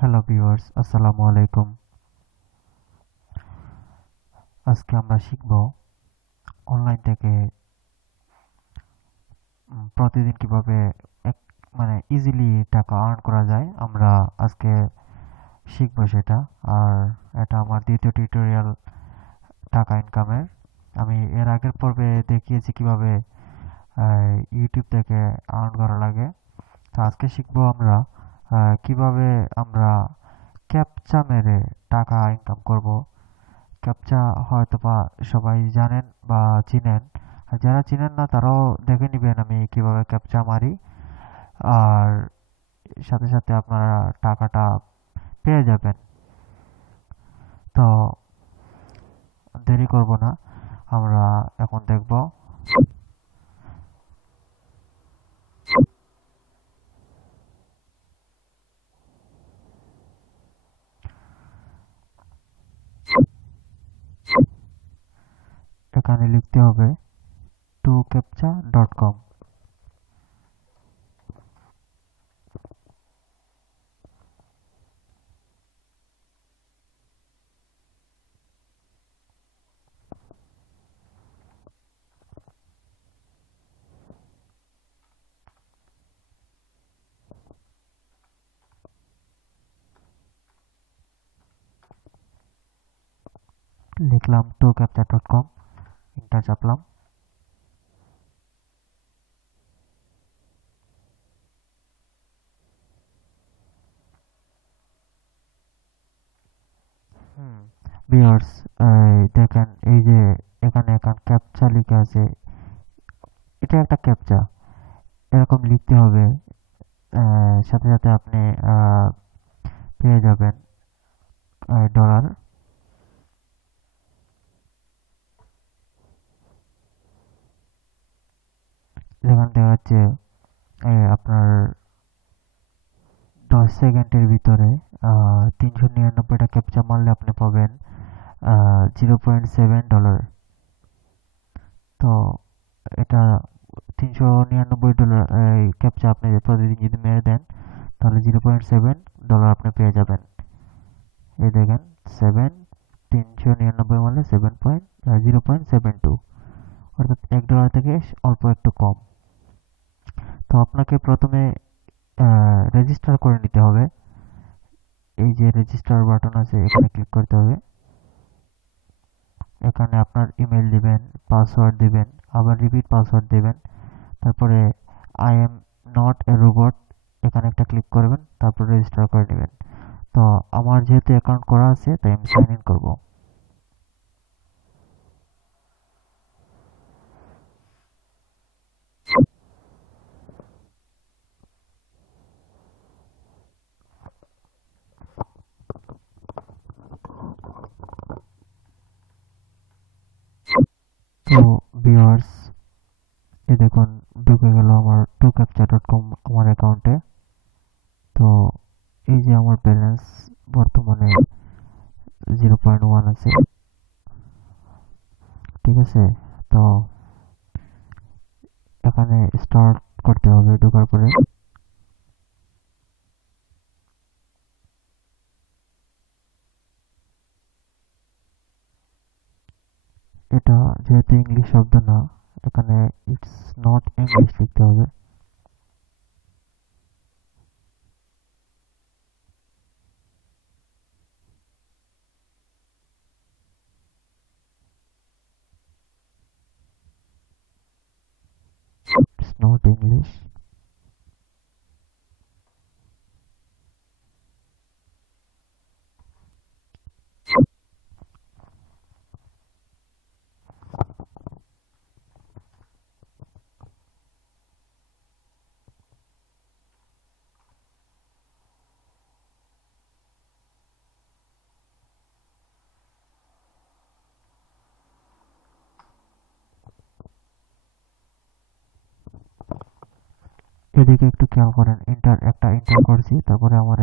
Hello viewers, আসসালামু আলাইকুম। আজকে আমরা শিখব অনলাইন থেকে প্রতিদিন কিভাবে এক ইজিলি টাকা আর্ন করা যায়। আমরা আজকে শিখব সেটা। আর এটা আমার দ্বিতীয় টিউটোরিয়াল টাকা ইনকামের। আমি এর আগের পর্বে দেখিয়েছি কিভাবে ইউটিউব থেকে আর্ন করা লাগে। তো আজকে শিখব আমরা কিভাবে আমরা ক্যাপচা মেরে টাকা ইনকাম করব। ক্যাপচা হয়তোবা সবাই জানেন বা চিনেন, আর যারা চিনেন না তারাও দেখে নিবেন আমি কিভাবে ক্যাপচা মারি। আর সাথে সাথে আপনারা টাকাটা পেয়ে যাবেন। তো দেরি করব না, আমরা এখন দেখব। এখানে লিখতে হবে tocaptcha.com। লিখলাম tocaptcha.com, এন্টার চাপলাম। ভিউয়ার্স, দেখেন এই যে এখানে এখন ক্যাপচা লেখা আছে। এটা একটা ক্যাপচা, এরকম লিখতে হবে। সাথে সাথে আপনি পেয়ে যাবেন ডলার। যেখানে দেখা যাচ্ছে আপনার 10 সেকেন্ডের ভিতরে 399টা ক্যাপচা মারলে আপনি পাবেন $0.7। তো এটা $399 ক্যাপচা আপনি প্রতিদিন যদি মেরে দেন তাহলে $0.7 আপনি পেয়ে যাবেন। এই দেখেন, 399 মারলে 0.72, অর্থাৎ $1 থেকে অল্প একটু কম। তো আপনাকে প্রথমে রেজিস্টার করে নিতে হবে। এই যে রেজিস্টার বাটন আছে, এখানে ক্লিক করতে হবে। এখানে আপনার ইমেল দিবেন, পাসওয়ার্ড দিবেন, আবার রিপিট পাসওয়ার্ড দিবেন। তারপরে I am not a robot, এখানে একটা ক্লিক করবেন, তারপর রেজিস্টার করে নেবেন। তো আমার যেহেতু অ্যাকাউন্ট করা আছে তাই আমি সাইন ইন করব। তো ভিউয়ার্স, এই দেখুন ঢুকে গেল আমার tocaptcha.com আমার অ্যাকাউন্টে। তো এই যে আমার ব্যালেন্স বর্তমানে 0.1 আছে, ঠিক আছে। তো এখানে স্টার্ট করতে হবে। ঢোকার পরে এটা যেহেতু ইংলিশ শব্দ না, এখানে ইটস নট ইংলিশ লিখতে হবে। It's not English. এদিকে একটু খেয়াল করেন, একটা এন্টার করছি, তারপরে আমার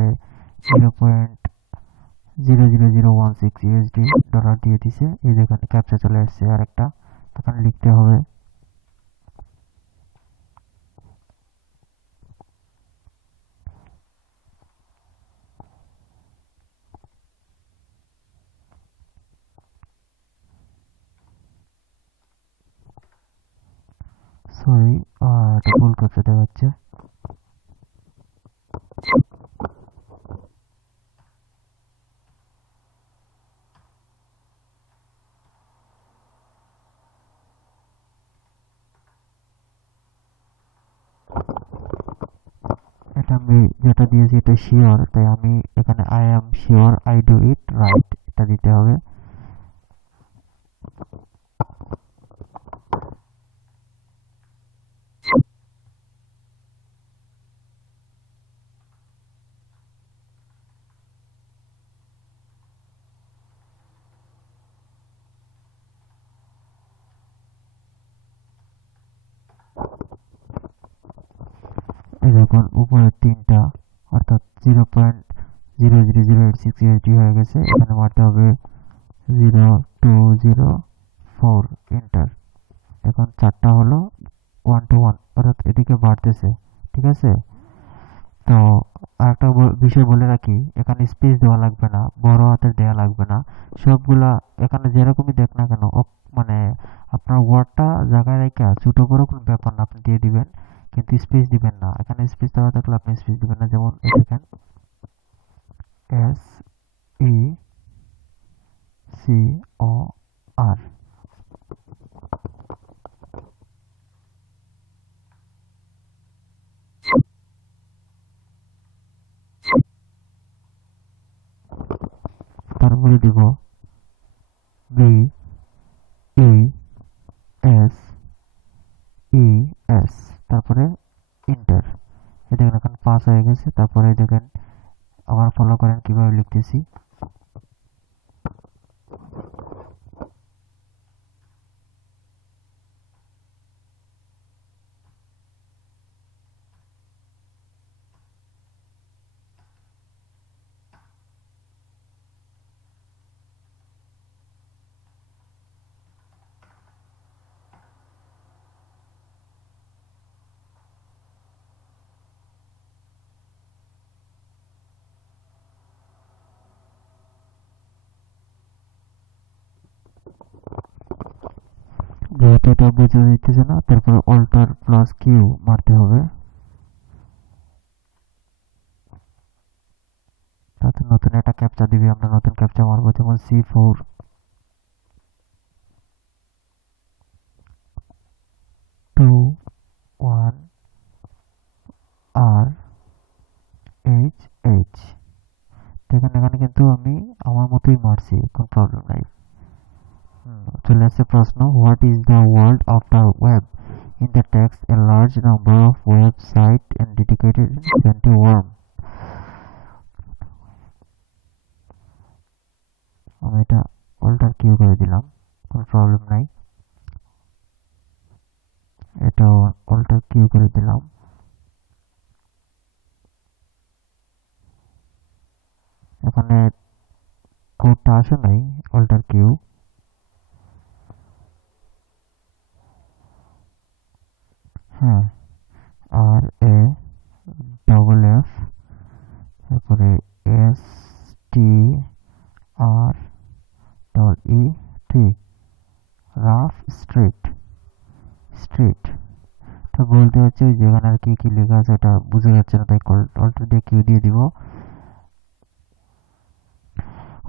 0.00016 ইউএসডি ডলার দিয়ে দিছে। এই দেখেন ক্যাপচা চলে আসছে আর একটা, এখানে লিখতে হবে। সরি, এটা ভুল করতে দেখাচ্ছে। এটা আমি যেটা দিয়েছি এটা শিওর, তাই আমি এখানে I am sure I do it right এটা দিতে হবে। এই দেখুন উপরের তিনটা অর্থাৎ 0.0008680 হয়ে গেছে। এখানে মারতে হবে 0204 এন্টার। এখন চারটা হলো 1 to 1 অর্থাৎ এদিকে বাড়তেছে। ঠিক আছে, তো আরেকটা বিষয় বলে রাখি, এখানে স্পেস দেওয়া লাগবে না, বড় হাতের দেওয়া লাগবে না। সবগুলা এখানে যেরকমই দেখ না কেন মানে আপনার ওয়ার্ডটা জায়গায় রেখে ছোট বড় কোনো ব্যাপার না, আপনি দিয়ে দিবেন, কিন্তু স্পেস দিবেন না। এখানে স্পেস দেওয়া থাকলে আপনি স্পেস দিবেন না। যেমন এই দেখেন SECOR। তারপরে দিব BESES, তারপরে ইন্টার। এই দেখেন এখন পাস হয়ে গেছে। তারপরে দেখেন আবার ফলো করেন কিভাবে লিখতেছি। যেহেতু এটা বোঝা যাইতেছে না, তারপরে অল্টার প্লাস কিউ মারতে হবে। তাতে নতুন একটা ক্যাপচা দিবি, আমরা নতুন ক্যাপচা মারবো। যেমন C421RH। দেখেন এখানে কিন্তু আমি আমার মতোই মারছি, কোনো প্রবলেম নাই। চলে আসছে প্রশ্ন, what is the world of the web? In the text a large number of website and dedicated সেন্টিওয়ার্ম। আমি এটা অল্টার কিউ করে দিলাম, কোনো প্রবলেম নাই। এটাও অল্টার কিউ করে দিলাম। এখানে কোডটা আসে নাই, অল্টার কিউ। হ্যাঁ, RAFF, তারপরে STREET, রাফ স্ট্রিট। স্ট্রিট তো বলতে হচ্ছে যেখানে আর কি কি লেখা আছে এটা বুঝে যাচ্ছে না, তাই অল্টার দিয়ে কিউ দিয়ে দিব।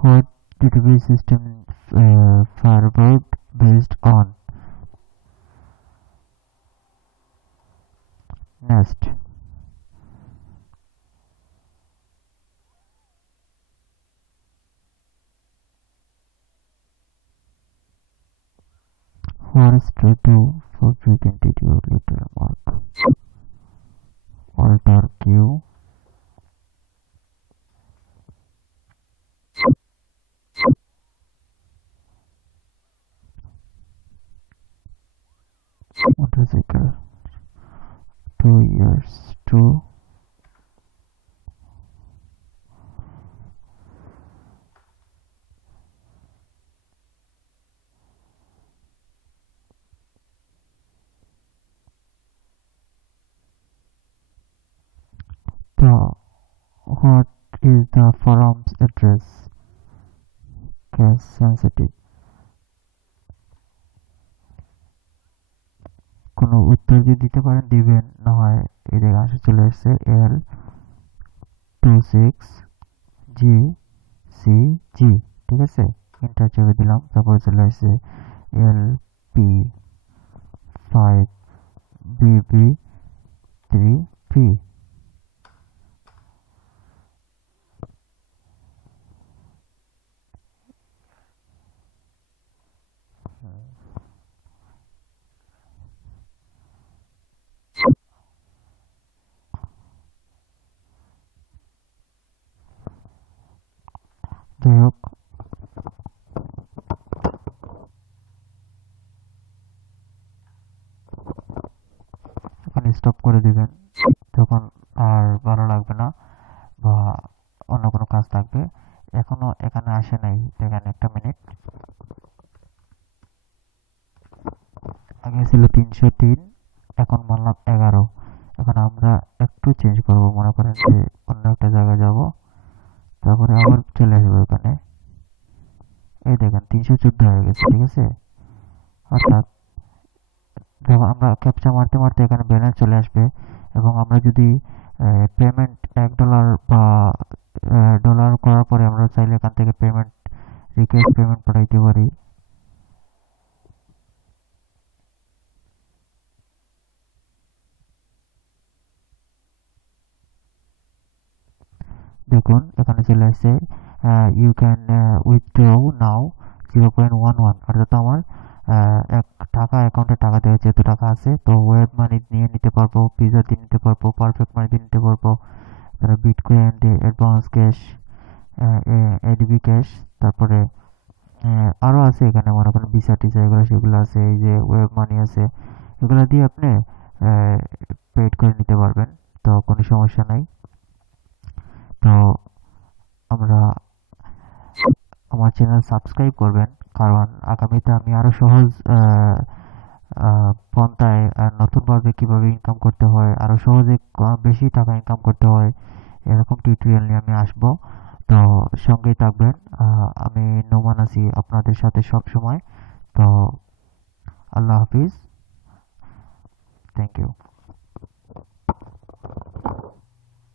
What database system Firebird based on? Nest. What is to do for identity or letter mark? Alter Q. Motorcycle. 2 years. 2. The what is the forum's address? Case sensitive. কোনো উত্তর যদি দিতে পারেন দিবেন, না হয় এই জায়গায় আসে চলে এসছে L26GCG, ঠিক আছে, এন্টার চেপে দিলাম, তারপরে চলে আসছে LP5BB3P। যাই হোক, এখানে স্টপ করে দিবেন যখন আর ভালো লাগবে না বা অন্য কোনো কাজ থাকবে। এখনো এখানে আসে নাই, দেখেন একটা মিনিট, আগে ছিল 303, এখন মানলাম 11। এখন আমরা একটু চেঞ্জ করব, মনে করেন যে অন্য একটা জায়গায় যাব, তারপরে আবার চলে আসবো এখানে। এই দেখেন 314 হয়ে গেছে, ঠিক আছে। অর্থাৎ যখন আমরা ক্যাপচা মারতে মারতে এখানে ব্যালেন্স চলে আসবে, এবং আমরা যদি পেমেন্ট $1 বা ডলার করার পরে আমরা চাইলে এখান থেকে পেমেন্ট রিকোয়েস্ট পেমেন্ট পাঠাইতে পারি। দেখুন এখানে চলে আসছে ইউ ক্যান উইথড্র নাও 0.11, অর্থাৎ আমার এক টাকা অ্যাকাউন্টে টাকা দেওয়া যেহেতু টাকা আছে, তো ওয়েব মানি নিয়ে নিতে পারবো, পিজা দিয়ে নিতে পারবো, পারফেক্ট মানি দিয়ে নিতে পারবো, তারা বিটকয়েন দিয়ে অ্যাডভান্স ক্যাশ, এডিবি ক্যাশ, তারপরে আরও আছে এখানে মনে করেন ভিসা টিসা এগুলো সেগুলো আছে, এই যে ওয়েব মানি আছে, এগুলো দিয়ে আপনি পেড করে নিতে পারবেন, তো কোনো সমস্যা নাই। তো আমরা আমার চ্যানেল সাবস্ক্রাইব করবেন, কারণ আগামীতে আমি আরো সহজ পন্থায় নতুনভাবে কিভাবে ইনকাম করতে হয়, আরো সহজে বেশি টাকা ইনকাম করতে হয়, এরকম টিউটোরিয়াল নিয়ে আমি আসব। তো সঙ্গেই থাকবেন। আমি নোমান আছি আপনাদের সাথে সব সময়। তো আল্লাহ হাফিজ, থ্যাংক ইউ।